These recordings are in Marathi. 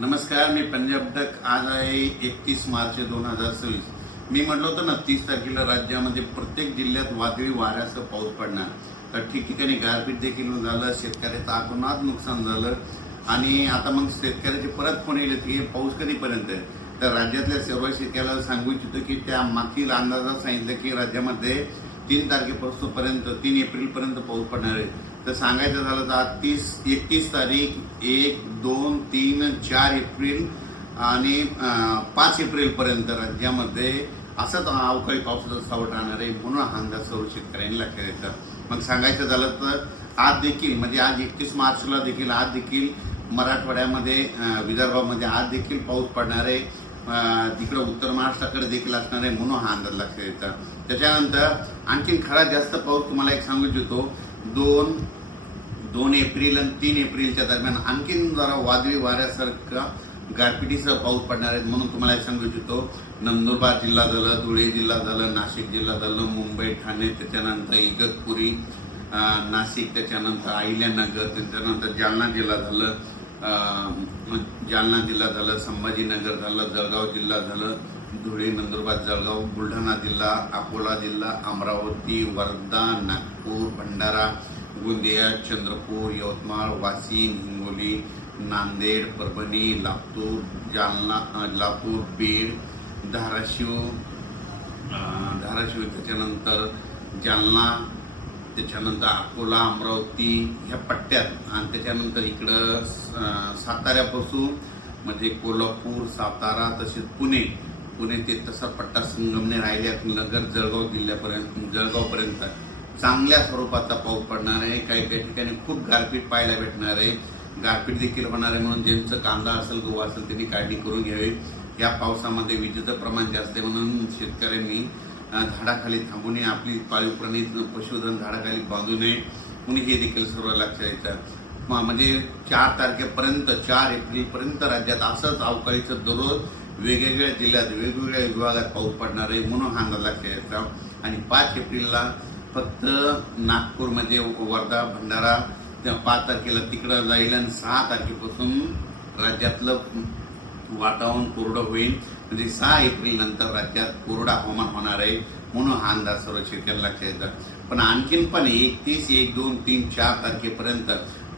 नमस्कार, मी पंजाब डक. आज आहे 31 मार्च 2026. मी म्हटलं होतं ना 30 तारखेला राज्यामध्ये प्रत्येक जिल्ह्यात वादळी वाऱ्यासह पाऊस पडणार. तर ठिकठिकाणी गारपीट देखील झालं, शेतकऱ्याचं अतोनात नुकसान झालं. आणि आता मग शेतकऱ्याचे परत फोन येईल की पाऊस कधीपर्यंत आहे. तर राज्यातल्या सर्व शेतकऱ्याला सांगू इच्छितो की त्या मागील अंदाजात सांगितलं की राज्यामध्ये 3 तारखेपासूनपर्यंत 3 एप्रिलपर्यंत पाऊस पडणार आहे. तर सांगायचं झालं तर आज 31 तारीख, 1, 2, 3, 4 एप्रिल आणि 5 एप्रिलपर्यंत राज्यामध्ये असंच अवकाळी पावसाचं सावट राहणार आहे. म्हणून हा अंदाज सर्व शेतकऱ्यांनी लक्षात द्यायचा. मग सांगायचं झालं तर आज देखील म्हणजे आज 31 मार्चला देखील आज देखील मराठवाड्यामध्ये विदर्भामध्ये आज देखील पाऊस पडणार आहे. तिकडं उत्तर महाराष्ट्राकडे देखील असणार आहे. म्हणून हा अंदाज लक्षात द्यायचा. त्याच्यानंतर आणखीन खरा जास्त पाऊस तुम्हाला एक सांगू इच्छितो. 2 एप्रिल आणि 3 एप्रिलच्या दरम्यान आणखीन जरा वादळी वाऱ्यासारखा गारपिटीसह पाऊस पडणार आहे. म्हणून तुम्हाला एक सांगू इच्छितो. नंदुरबार जिल्हा झालं, धुळे जिल्हा झालं, नाशिक जिल्हा झालं, मुंबई, ठाणे, त्याच्यानंतर इगतपुरी, नाशिक, त्याच्यानंतर अहिल्यानगर, त्याच्यानंतर जालना जिल्हा झालं, संभाजीनगर झालं, जळगाव जिल्हा झालं, धुळे, नंदुरबार, जळगाव, बुलढाणा जिल्हा, अकोला जिल्हा, अमरावती, वर्धा, नागपूर, भंडारा, गोंदिया, चंद्रपूर, यवतमाळ, वाशिम, हिंगोली, नांदेड, परभणी, लातूर, लातूर, बीड, धाराशिव, त्याच्यानंतर जालना, त्याच्यानंतर अकोला, अमरावती ह्या पट्ट्यात आणि त्याच्यानंतर इकडं साताऱ्यापासून म्हणजे कोल्हापूर, सातारा तसेच पुणे ते तसा पट्टा संगमनेर, अहिल्यानगर, जळगावपर्यंत चांगल्या स्वरूपाचा पाऊस पडणार आहे. काही ठिकाणी खूप गारपीट पाहायला भेटणार आहे. गारपीट देखील होणार आहे. म्हणून ज्यांचं कांदा असेल, गहू असेल त्यांनी काळजी करून घ्यावी. या पावसामध्ये विजेचं प्रमाण जास्त आहे. म्हणून शेतकऱ्यांनी झाडाखाली थांबू नये. आपली पाळीव प्राणी पशुधन झाडाखाली बांधू नये. म्हणून हे देखील सर्व लक्षात द्यायचं. म्हणजे 4 तारखेपर्यंत 4 एप्रिलपर्यंत राज्यात असंच अवकाळीचं दररोज वेगवेगळ्या जिल्ह्यात वेगवेगळ्या विभागात पाऊस पडणार आहे. म्हणून हा अंदाज लक्षात द्यायचा. आणि 5 एप्रिलला फक्त नागपूरमध्ये, वर्धा, भंडारा 5 तारखेला तिकडं जाईल आणि 6 तारखेपासून राज्यातलं वातावरण कोरडं होईल. म्हणजे 6 एप्रिल नंतर राज्यात कोरडा हवामान होणार आहे. म्हणून हा अंदाज सर्व शेतकऱ्यांना लक्षात द्यायचा. पण आणखीन पण 31, 1, 2, 3, 4 तारखेपर्यंत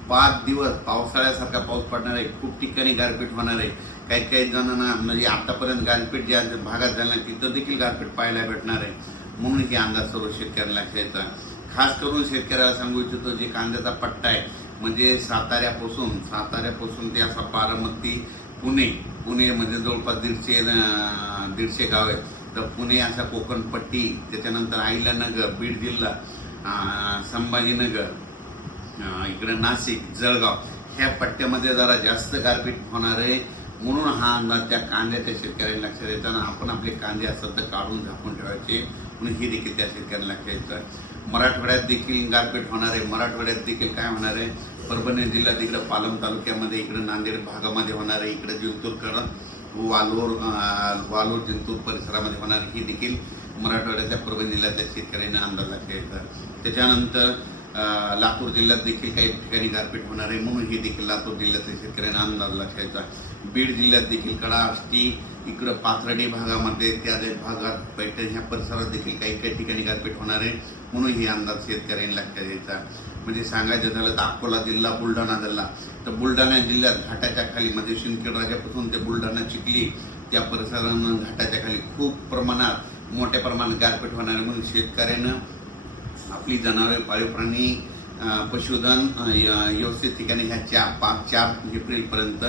5 दिवस पावसाळ्यासारखा पाऊस पडणार आहे. खूप ठिकाणी गारपीट होणार आहे. काही जणांना म्हणजे आतापर्यंत गारपीट ज्या भागात झाल्या तिथं देखील गारपीट पाहायला भेटणार आहे. म्हणून हे अंदाज सर्व शेतकऱ्यांना लक्षात द्यायचा. खास करून शेतकऱ्याला सांगू इच्छितो जे कांद्याचा पट्टा आहे म्हणजे साताऱ्यापासून ते असा बारामती, पुणे म्हणजे जवळपास 150 गाव आहेत. तर पुणे असा कोकणपट्टी, त्याच्यानंतर अहिल्यानगर, बीड जिल्हा, संभाजीनगर, इकडे नाशिक, जळगाव ह्या पट्ट्यामध्ये जरा जास्त गारपीट होणार आहे. म्हणून हा अंदाज त्या कांद्याच्या शेतकऱ्यांना लक्षात द्यायचा. आपण आपले कांदे असतात तर काढून झाकून ठेवायचे. म्हणून हे देखील त्या शेतकऱ्यांना लक्षात द्यायचं. मराठवाड्यात देखील गारपीट होणार आहे. मराठवाड्यात देखील काय होणार आहे, परभणी जिल्ह्यात इकडे पालम तालुक्यामध्ये, इकडे नांदेड भागामध्ये होणार आहे. इकडे जिंतूर, वालोर जिंतूर परिसरामध्ये होणार. ही देखील मराठवाड्यातल्या परभणी जिल्ह्यातल्या शेतकऱ्यांना अंदाज लक्षात द्यायचा. त्याच्यानंतर लातूर जिल्ह्यात देखील काही ठिकाणी गारपीट होणार आहे. म्हणून हे देखील लातूर जिल्ह्यातल्या शेतकऱ्यांना अंदाज लक्षात द्यायचा. बीड जिल्ह्यात देखील कडा, आष्टी, इकडं पाथर्डी भागामध्ये, त्या भागात, पैठण ह्या परिसरात देखील काही ठिकाणी गारपीट होणार आहे. म्हणून हे अंदाज शेतकऱ्यांनी लक्षात द्यायचा. म्हणजे सांगायचं झालं तर अकोला जिल्हा, बुलढाणा जिल्हा, तर बुलढाणा जिल्ह्यात घाटाच्या खाली म्हणजे शिंदखेड राजापासून ते बुलढाणा, चिखली त्या परिसरानं घाटाच्या खाली खूप प्रमाणात मोठ्या प्रमाणात गारपीट होणार आहे. म्हणून शेतकऱ्यानं आपली जनावरे, पाळीव प्राणी, पशुधन व्यवस्थित ठिकाणी ह्या 4 एप्रिलपर्यंत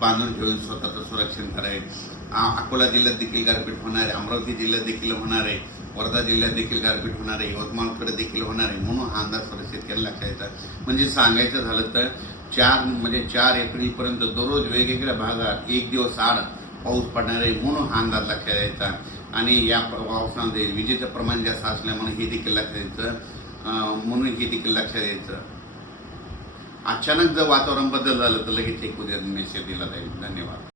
बांधून ठेवून स्वतःचं संरक्षण करायचं. अकोला जिल्ह्यात देखील गारपीट होणार आहे. अमरावती जिल्ह्यात देखील होणार आहे. वर्धा जिल्ह्यात देखील गारपीट होणार आहे. यवतमाळकडे देखील होणार आहे. म्हणून हा अंदाज सर्व शेतकऱ्यांना लक्षात द्यायचा. म्हणजे सांगायचं झालं तर 4 एप्रिलपर्यंत दररोज वेगवेगळ्या भागात 1 दिवस आड पाऊस पडणार आहे. म्हणून हा अंदाज लक्षात द्यायचा. आणि या पावसामध्ये विजेचं प्रमाण जास्त असल्यामुळे हे देखील लक्षात द्यायचं. म्हणून हे देखील लक्षात द्यायचं. अचानक जर वातावरण बदल झालं तर लगेच एक उद्या मेसेज दिला जाईल. धन्यवाद.